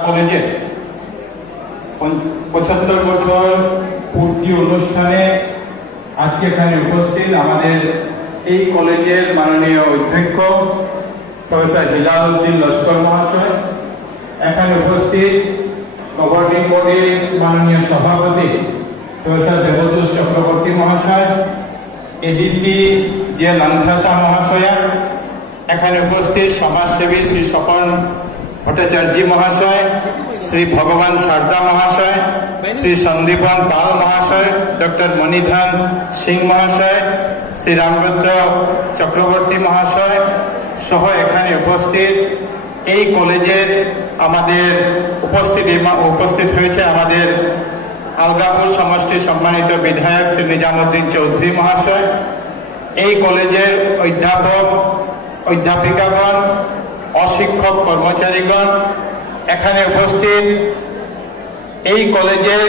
কলেজে ৭৫ বছর পূর্তি অনুষ্ঠানে আজকে এখানে উপস্থিত আমাদের এই কলেজের মাননীয় অধ্যক্ষ প্রফেসর হিলালউদ্দিন লস্কর মহাশয়, এখানে উপস্থিত গভর্নিং বডির মাননীয় সভাপতি প্রফেসর দেবতোষ চক্রবর্তী মহাশয়, এডিসি জে লান্থাসা মহাশয়া, এখানে উপস্থিত সমাজসেবী শ্রী স্বপন ভট্টাচার্য মহাশয়, শ্রী ভগবান সারদা মহাশয়, শ্রী সন্দীপন পাল মহাশয়, ডক্টর মণিধন সিং মহাশয়, শ্রী রামভদ্র চক্রবর্তী মহাশয় সহ এখানে উপস্থিত এই কলেজের আমাদের উপস্থিত হয়েছে আমাদের আলগাপুর সমষ্টির সম্মানিত বিধায়ক শ্রী নিজামুদ্দিন চৌধুরী মহাশয়, এই কলেজের অধ্যাপক অধ্যাপিকাগণ, অশিক্ষক কর্মচারীগণ, এখানে উপস্থিত এই কলেজের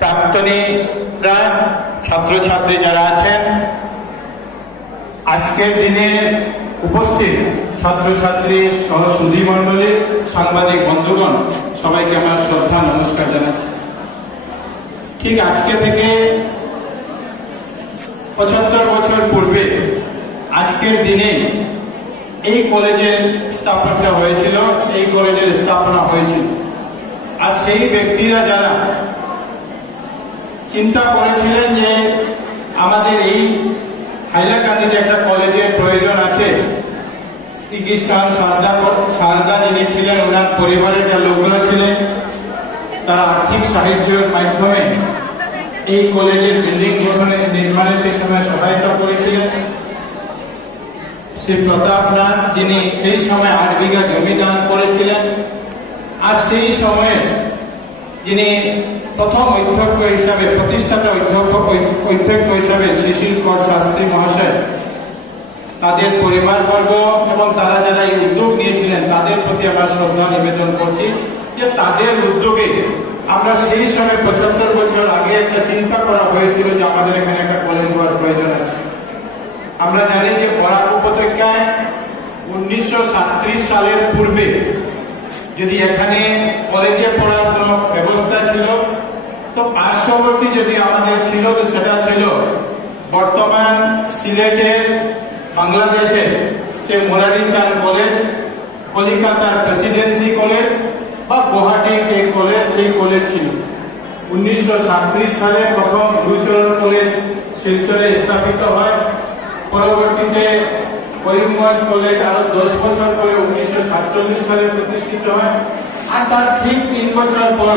প্রাক্তনীরা, ছাত্রছাত্রী যারা আছেন, আজকের দিনে উপস্থিত ছাত্রছাত্রী সহ সুধী মণ্ডলী, সাংবাদিক বন্ধুগণ, সবাইকে আমার শ্রদ্ধা নমস্কার জানাচ্ছি। ঠিক আজকে থেকে ৭৫ বছর পূর্বে আজকের দিনে এই কলেজের স্থাপনা হয়েছিল, আর সেই ব্যক্তিরা যারা চিন্তা করেছিলেন যে আমাদের এই হাইলাকান্দিতে একটা কলেজের প্রয়োজন আছে, শ্রীকৃষ্ণ সারদা যিনি ছিলেন, ওনার পরিবারের যা লোকগুলো ছিলেন, তারা আর্থিক সাহায্যের মাধ্যমে এই কলেজের বিল্ডিং নির্মাণে সেই সময় সহায়তা করেছিলেন। শ্রী প্রতাপনাথ যিনি সেই সময় ৮ বিঘা জমি দান করেছিলেন, আর সেই সময়ে যিনি প্রথম অধ্যক্ষ হিসাবে, প্রতিষ্ঠাতা অধ্যক্ষ হিসাবে শিশির কর শাস্ত্রী মহাশয়, তাদের পরিবারবর্গ এবং তারা যারা এই উদ্যোগ নিয়েছিলেন তাদের প্রতি আমরা শ্রদ্ধা নিবেদন করছি যে তাদের উদ্যোগে আমরা সেই সময় ৭৫ বছর আগে একটা চিন্তা করা হয়েছিল যে আমাদের এখানে একটা কলেজ হওয়ার প্রয়োজন আছে। আমরা জানি যে বরাক উপত্যকায় ১৯৩৭ সালের পূর্বে যদি এখানে কলেজে পড়ার কোনো ব্যবস্থা ছিল, তো পার্শ্ববর্তী যদি আমাদের ছিল তো সেটা ছিল বর্তমান সিলেটের, বাংলাদেশের সে মোরারি চাঁদ কলেজ, কলিকাতার প্রেসিডেন্সি কলেজ বা গুয়াহাটির এই কলেজ, সেই কলেজ ছিল। ১৯৩৭ সালে প্রথম গুরুচরণ কলেজ শিলচরে স্থাপিত হয়, পরবর্তীতে করিমগঞ্জ কলেজ আরো ১০ বছর পরে ১৯৪৭ সালে প্রতিষ্ঠিত হয়, আর তার ঠিক ৩ বছর পর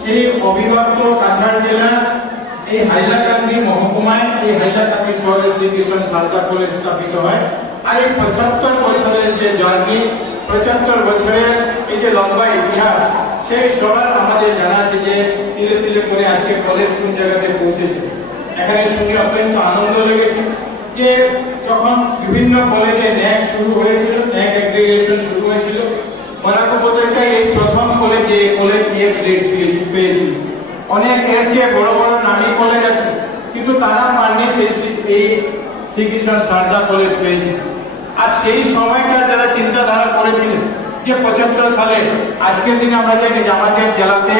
সেই অবিভক্ত কাছাড় জেলার এই হাইলাকান্দি মহকুমায়, এই হাইলাকান্দি শহরে শ্রীকৃষ্ণ সারদা কলেজ স্থাপিত হয়। আর এই ৭৫ বছরের যে জার্নি, ৭৫ বছরের এই যে লম্বা ইতিহাস, সেই সবার আমাদের জানা আছে যে তিলে তিলে করে আজকে কলেজ কোন জায়গাতে পৌঁছেছে। এখানে শুনে অত্যন্ত আনন্দ লেগেছে যে যখন বিভিন্ন কলেজে ন্যাক শুরু হয়েছিল, ন্যাক এগ্রিগেশন শুরু হয়েছিল, বরাক উপত্যকায় এই প্রথম কলেজে কলেজ এ গ্রেড পেয়েছিল। অনেক এর চেয়ে বড় বড় নামী কলেজ আছে, কিন্তু তারা পাননি এই শ্রীকৃষ্ণ সারদা কলেজ পেয়েছিল। আর সেই সময়কার যারা চিন্তাধারা করেছিলেন যে ৭৫ সালে, আজকের দিনে আমরা জানি যে আমাদের জেলাতে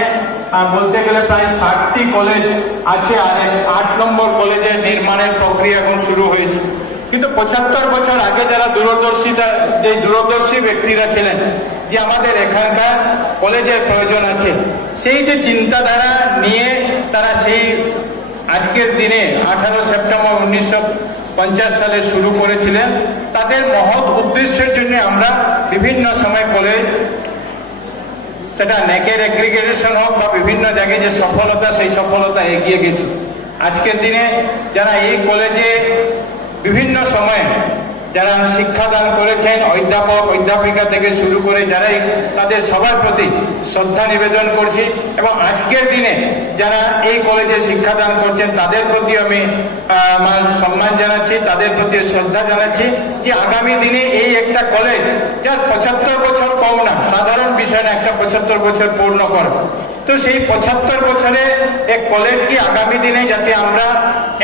বলতে গেলে প্রায় ৬০টি কলেজ আছে, আর ৮ নম্বর কলেজের নির্মাণের প্রক্রিয়া এখন শুরু হয়েছে। কিন্তু ৭৫ বছর আগে যারা দূরদর্শী ব্যক্তিরা ছিলেন যে আমাদের এখানকার কলেজের প্রয়োজন আছে, সেই যে চিন্তাধারা নিয়ে তারা সেই আজকের দিনে ১৮ সেপ্টেম্বর ১৯৫০ সালে শুরু করেছিলেন। তাদের মহৎ উদ্দেশ্যের জন্য আমরা বিভিন্ন সময় কলেজ, সেটা ন্যাকের এগ্রিগেশন হোক বা বিভিন্ন জায়গায় যে সফলতা, সেই সফলতা এগিয়ে গেছে। আজকের দিনে যারা এই কলেজে বিভিন্ন সময়ে যারা শিক্ষাদান করেছেন, অধ্যাপক অধ্যাপিকা থেকে শুরু করে যারাই, তাদের সবার প্রতি শ্রদ্ধা নিবেদন করছি। এবং আজকের দিনে যারা এই কলেজে শিক্ষাদান করছেন তাদের প্রতি আমি আমার সম্মান জানাচ্ছি, তাদের প্রতি শ্রদ্ধা জানাচ্ছি যে আগামী দিনে এই একটা কলেজ যার ৭৫ বছর কম না, সাধারণ বিষয় না, একটা ৭৫ বছর পূর্ণ করে, তো তো সেই 75 বছরে এক কলেজকে আগামী দিনে যাতে আমরা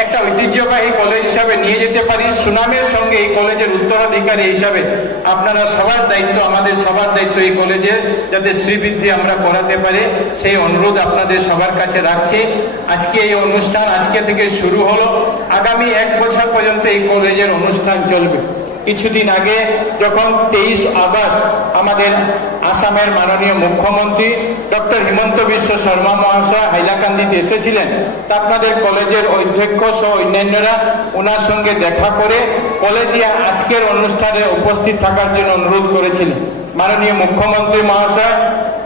একটা ঐতিহ্যবাহী কলেজ হিসাবে নিয়ে যেতে পারি, সুনামের সঙ্গে এই কলেজের উত্তরাধিকারী হিসাবে আপনারা সবার দায়িত্ব, আমাদের সবার দায়িত্ব এই কলেজের যাতে শ্রীবৃদ্ধি আমরা করাতে পারি, সেই অনুরোধ আপনাদের সবার কাছে রাখছি। আজকে এই অনুষ্ঠান আজকে থেকে শুরু হলো, আগামী 1 বছর পর্যন্ত এই কলেজের অনুষ্ঠান চলবে। কিছুদিন আগে যখন 23 আগস্ট আমাদের আসামের মাননীয় মুখ্যমন্ত্রী ডক্টর হিমন্ত বিশ্ব শর্মা মহাশয় হাইলাকান্দিতে এসেছিলেন, তা আপনাদের কলেজের অধ্যক্ষ সহ অন্যান্যরা ওনার সঙ্গে দেখা করে কলেজে আজকের অনুষ্ঠানে উপস্থিত থাকার জন্য অনুরোধ করেছিলেন। মাননীয় মুখ্যমন্ত্রী মহাশয়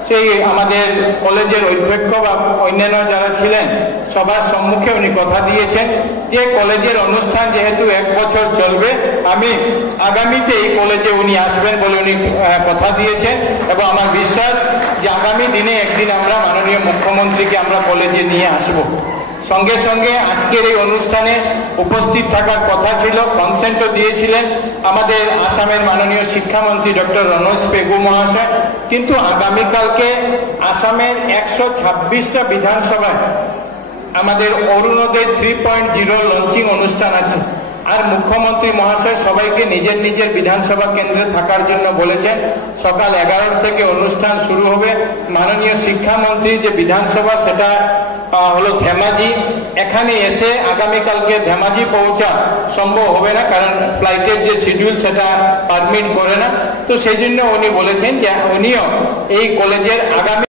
সেই আমাদের কলেজের অধ্যক্ষ বা অন্যান্য যারা ছিলেন সবার সম্মুখে উনি কথা দিয়েছেন যে কলেজের অনুষ্ঠান যেহেতু 1 বছর চলবে, আমি আগামীতে এই কলেজে উনি আসবেন বলে উনি কথা দিয়েছেন, এবং আমার বিশ্বাস যে আগামী দিনে একদিন আমরা মাননীয় মুখ্যমন্ত্রীকে আমরা কলেজে নিয়ে আসব। সঙ্গে সঙ্গে আজকের এই অনুষ্ঠানে উপস্থিত থাকার কথা ছিল, কনসেন্টও দিয়েছিলেন আমাদের আসামের মাননীয় শিক্ষামন্ত্রী ডক্টর রনোজ পেগু মহাশয়, কিন্তু আগামীকালকে আসামের 126টা বিধানসভায় আমাদের অরুণোদয় 3.0 লঞ্চিং অনুষ্ঠান আছে। আর মুখ্যমন্ত্রী মহাশয় সবাইকে নিজের নিজের বিধানসভা কেন্দ্রে থাকার জন্য বলেছেন। সকাল 11 থেকে অনুষ্ঠান শুরু হবে। মাননীয় শিক্ষামন্ত্রী যে বিধানসভা সেটা হলো ধেমাজি, এখানে এসে আগামীকালকে ধেমাজি পৌঁছা সম্ভব হবে না, কারণ ফ্লাইটের যে শিডিউল সেটা পারমিট করে না। তো সেই জন্য উনি বলেছেন যে উনিও এই কলেজের আগামী